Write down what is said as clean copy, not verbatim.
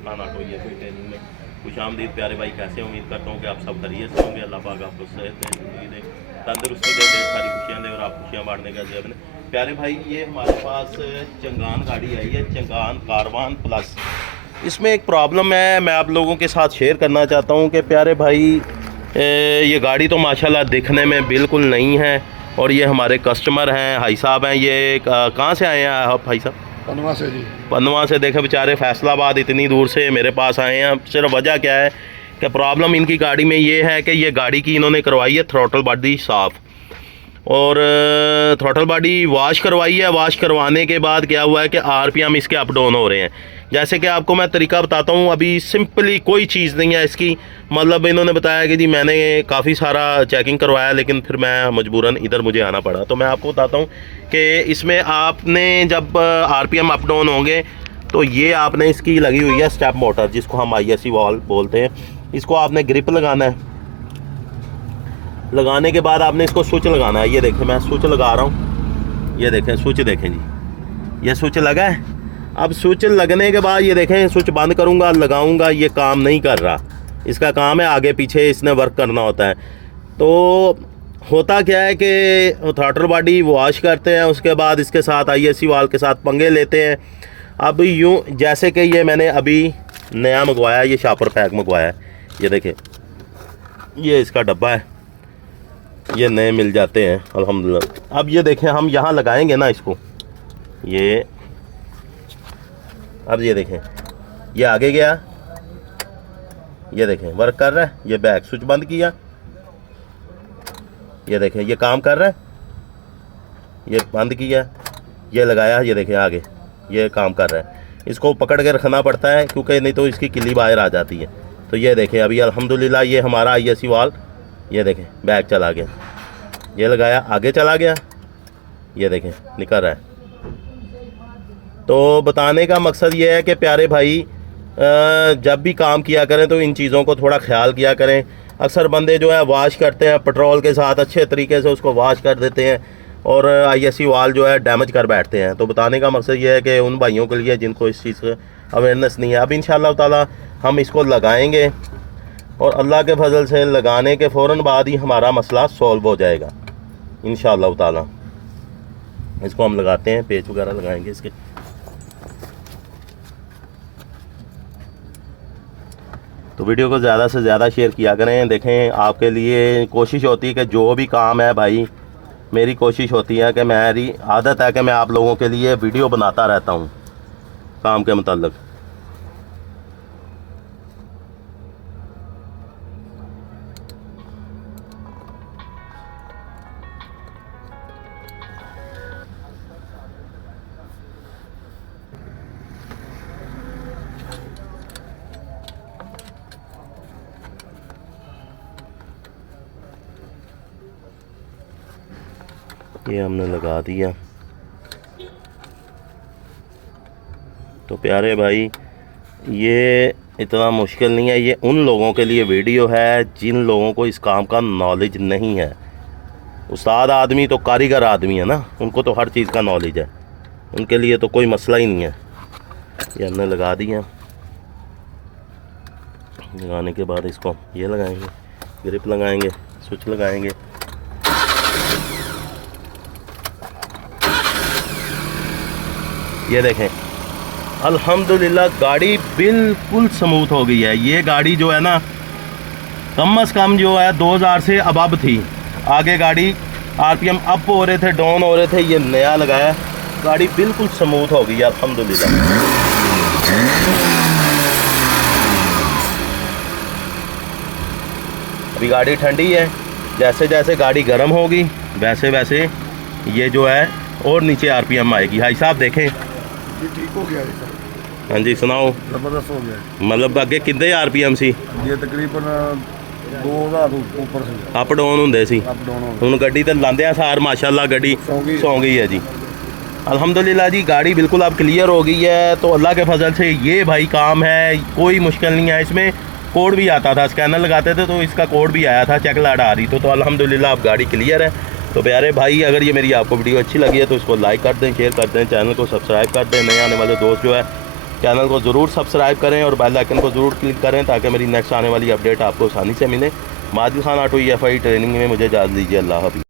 Khan auto ये कोई training में खुश आमदीद प्यारे भाई। कैसे उम्मीद करता हूँ कि आप सब खैरियत से होंगे। अल्लाह पाक आपको सेहत दे, ज़िंदगी दे, तंदुरुस्ती दे, ढेर सारी खुशियाँ दे और आप खुशियाँ बांटने का जब ने प्यारे भाई। ये हमारे पास चंगान गाड़ी आई है, चंगान कारवान प्लस। इसमें एक प्रॉब्लम है, मैं आप लोगों के साथ शेयर करना चाहता हूँ कि प्यारे भाई ये गाड़ी तो माशाल्लाह दिखने में बिल्कुल नहीं है और ये हमारे कस्टमर हैं, भाई साहब हैं। ये कहाँ से आए हैं आप भाई साहब? पनवा से जी। पनवा से। देखे बेचारे फैसलाबाद इतनी दूर से मेरे पास आए हैं। सिर्फ वजह क्या है कि प्रॉब्लम इनकी गाड़ी में ये है कि ये गाड़ी की इन्होंने करवाई है थ्रोटल बॉडी साफ़ और थ्रोटल बॉडी वॉश करवाई है। वॉश करवाने के बाद क्या हुआ है कि आरपीएम इसके अप डाउन हो रहे हैं। जैसे कि आपको मैं तरीका बताता हूँ, अभी सिंपली कोई चीज़ नहीं है इसकी। मतलब इन्होंने बताया कि जी मैंने काफ़ी सारा चेकिंग करवाया लेकिन फिर मैं मजबूरन इधर मुझे आना पड़ा। तो मैं आपको बताता हूँ कि इसमें आपने जब आरपीएम अप डाउन होंगे तो ये आपने इसकी लगी हुई है स्टेप मोटर, जिसको हम ISC वॉल बोलते हैं। इसको आपने ग्रिप लगाना है। लगाने के बाद आपने इसको स्विच लगाना है। ये देखें मैं स्विच लगा रहा हूँ, ये देखें स्विच देखें जी, ये स्विच लगा है। अब स्विच लगने के बाद ये देखें स्विच बंद करूँगा, लगाऊँगा, ये काम नहीं कर रहा। इसका काम है आगे पीछे इसने वर्क करना होता है। तो होता क्या है कि थ्रॉटल बॉडी वॉश करते हैं, उसके बाद इसके साथ ISC वाल के साथ पंगे लेते हैं। अब यूँ जैसे कि ये मैंने अभी नया मंगवाया, ये शापर पैक मंगवाया है। ये देखें ये इसका डब्बा है, ये नए मिल जाते हैं अल्हम्दुलिल्लाह। अब ये देखें हम यहाँ लगाएंगे ना इसको, ये अब ये देखें ये आगे गया, ये देखें वर्क कर रहा है। ये बैक स्विच बंद किया, ये देखें ये काम कर रहा है। ये बंद किया, ये लगाया, ये देखें आगे ये काम कर रहा है। इसको पकड़ के रखना पड़ता है क्योंकि नहीं तो इसकी किल्ली बाहर आ जाती है। तो ये देखें अभी अल्हम्दुलिल्लाह ये हमारा ISC वाल, ये देखें बैक चला गया, ये लगाया आगे चला गया, ये देखें निकल रहा है। तो बताने का मकसद ये है कि प्यारे भाई जब भी काम किया करें तो इन चीज़ों को थोड़ा ख्याल किया करें। अक्सर बंदे जो है वॉश करते हैं पेट्रोल के साथ, अच्छे तरीके से उसको वॉश कर देते हैं और ISC वाल जो है डैमेज कर बैठते हैं। तो बताने का मकसद ये है कि उन भाइयों के लिए जिनको इस चीज़ का अवेयरनेस नहीं है। अब इंशाअल्लाह ताला हम इसको लगाएंगे और अल्लाह के फजल से लगाने के फ़ौरन बाद ही हमारा मसला सॉल्व हो जाएगा इंशाअल्लाह ताला। इसको हम लगाते हैं, पेच वगैरह लगाएंगे इसके। तो वीडियो को ज़्यादा से ज़्यादा शेयर किया करें। देखें आपके लिए कोशिश होती है कि जो भी काम है भाई, मेरी कोशिश होती है कि मेरी आदत है कि मैं आप लोगों के लिए वीडियो बनाता रहता हूँ काम के मुताल्लिक़। ये हमने लगा दिया। तो प्यारे भाई ये इतना मुश्किल नहीं है। ये उन लोगों के लिए वीडियो है जिन लोगों को इस काम का नॉलेज नहीं है। उस्ताद आदमी तो कारीगर आदमी है ना, उनको तो हर चीज़ का नॉलेज है, उनके लिए तो कोई मसला ही नहीं है। ये हमने लगा दिया। लगाने के बाद इसको ये लगाएंगे, ग्रिप लगाएंगे, स्विच लगाएंगे। ये देखें अल्हम्दुलिल्लाह गाड़ी बिल्कुल स्मूथ हो गई है। ये गाड़ी जो है ना कम से कम जो है 2000 से अब थी। आगे गाड़ी आरपीएम अप हो रहे थे, डाउन हो रहे थे। ये नया लगाया, गाड़ी बिल्कुल स्मूथ हो गई है अल्हम्दुलिल्लाह। अभी गाड़ी ठंडी है, जैसे जैसे गाड़ी गर्म होगी वैसे वैसे ये जो है और नीचे आरपीएम आएगी। भाई साहब देखें ठीक हो गया हाँ जी सुनाओ। जबरदस्त हो गया। मतलब अगे कितने आरपीएम सी? ये तकरीबन 2000 ऊपर से अप डाउन होंदे सी। अप डाउन हो हुण गड्डी ते लांदे सार माशाल्लाह गड्डी सौ गई है जी अल्हम्दुलिल्लाह जी। गाड़ी बिल्कुल अब क्लियर हो गई है। तो अल्लाह के फजल से ये भाई काम है, कोई मुश्किल नहीं है। इसमें कोड भी आता था, स्कैनर लगाते थे तो इसका कोड भी आया था, चेक लाइट आ रही। तो अल्हम्दुलिल्लाह अब गाड़ी क्लियर है। तो प्यारे भाई अगर ये मेरी आपको वीडियो अच्छी लगी है तो इसको लाइक कर दें, शेयर कर दें, चैनल को सब्सक्राइब कर दें। नए आने वाले दोस्त जो है चैनल को ज़रूर सब्सक्राइब करें और बेल आइकन को ज़रूर क्लिक करें ताकि मेरी नेक्स्ट आने वाली अपडेट आपको आसानी से मिले। Majid Khan auto EFI training में मुझे इजाज़त दीजिए। अल्लाह हाफ़िज़।